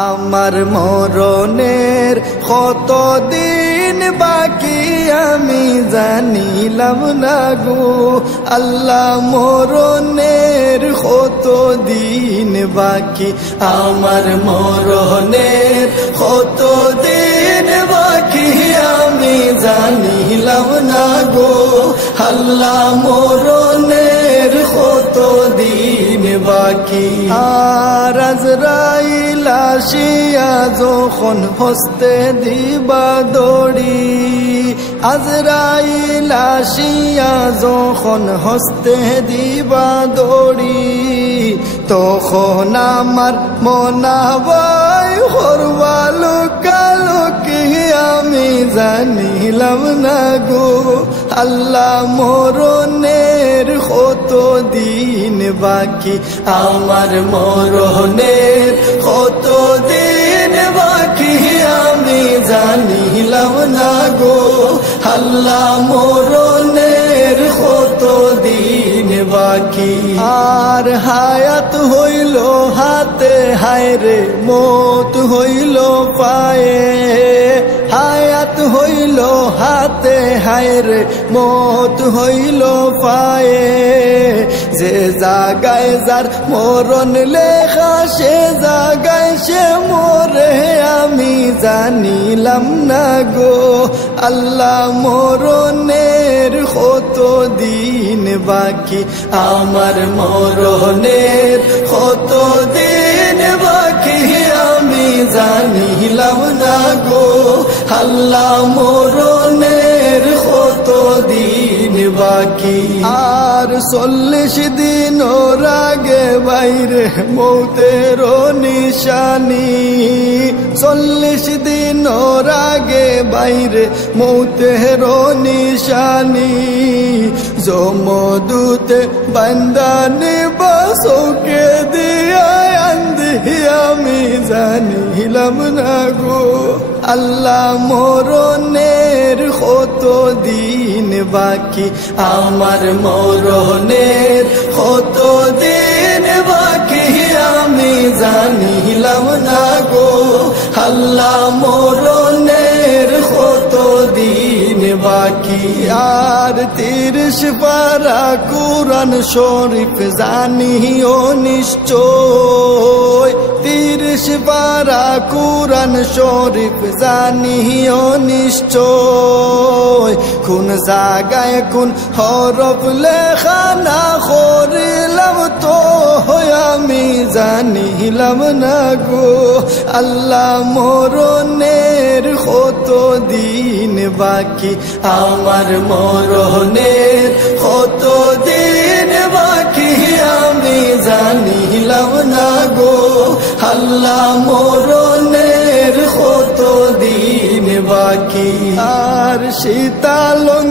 আমার মরণের কতদিন বাকি আমি জানিলাম না গো আল্লাহ, মরণের কতদিন বাকি, আমার মরণের কতদিন বাকি আমি জানিলাম না গো আল্লাহ, মরণের কতদিন বাকি। আর আজরাইল আসিয়া যখন হস্তে দিবা দড়ি, আজরাইল আসিয়া যখন হস্তে দিবা দড়ি, তখন আমার মনাবাই হরবালো কালো কি আমি জানিলাম না গো আল্লাহ, মরণের কতদিন বাকি, আমার মরণের কতদিন বাকি আমি জানিলাম না গো আল্লাহ, মরণের কতদিন বাকি। আর হায়াত হইল হাতে হায় রে মৌত হইল পায়ে, হায়াত হইল হাতে হায় রে মৌত হইল পায়ে, যে জাগায় যার মরণ লেখা সে জাগায় সে মরে আমি জানিলাম না গো আল্লাহ, মরণের কতদিন বাকি, আমার মরণের কতদিন বাকি আমি জানিলাম না গো আল্লাহ, মরণের কতদিন বাকি। আর 40 দিন ওর আগে বাইরে মৌতের নিশানি, 40 দিন ওর আগে বাইরে মৌতের নিশানি, জমদূতে বান্দানি বাসকে দিয়া আন্ধি আমি জানিলাম না গো আল্লাহ, মরণের কতদিন বাকি, আমার মরণের কতদিন বাকি আমি জানিলাম না গো আল্লাহ, মরণের কতদিন বাকি। আর 30 পারা কুরআন শরীফ জানিও নিশ্চয়, 30 পারা কুরআন শরীফ জানিও নিশ্চয়, কোন জায়গায় কোন হরফ লেখা না করিলাম তো আমি জানিলাম না গো আল্লাহ, মরণের কতদিন বাকি, আমার মরণের কতদিন বাকি আমি জানিলাম না গো আল্লাহ, মরণের কতদিন বাকি। আর শীতালং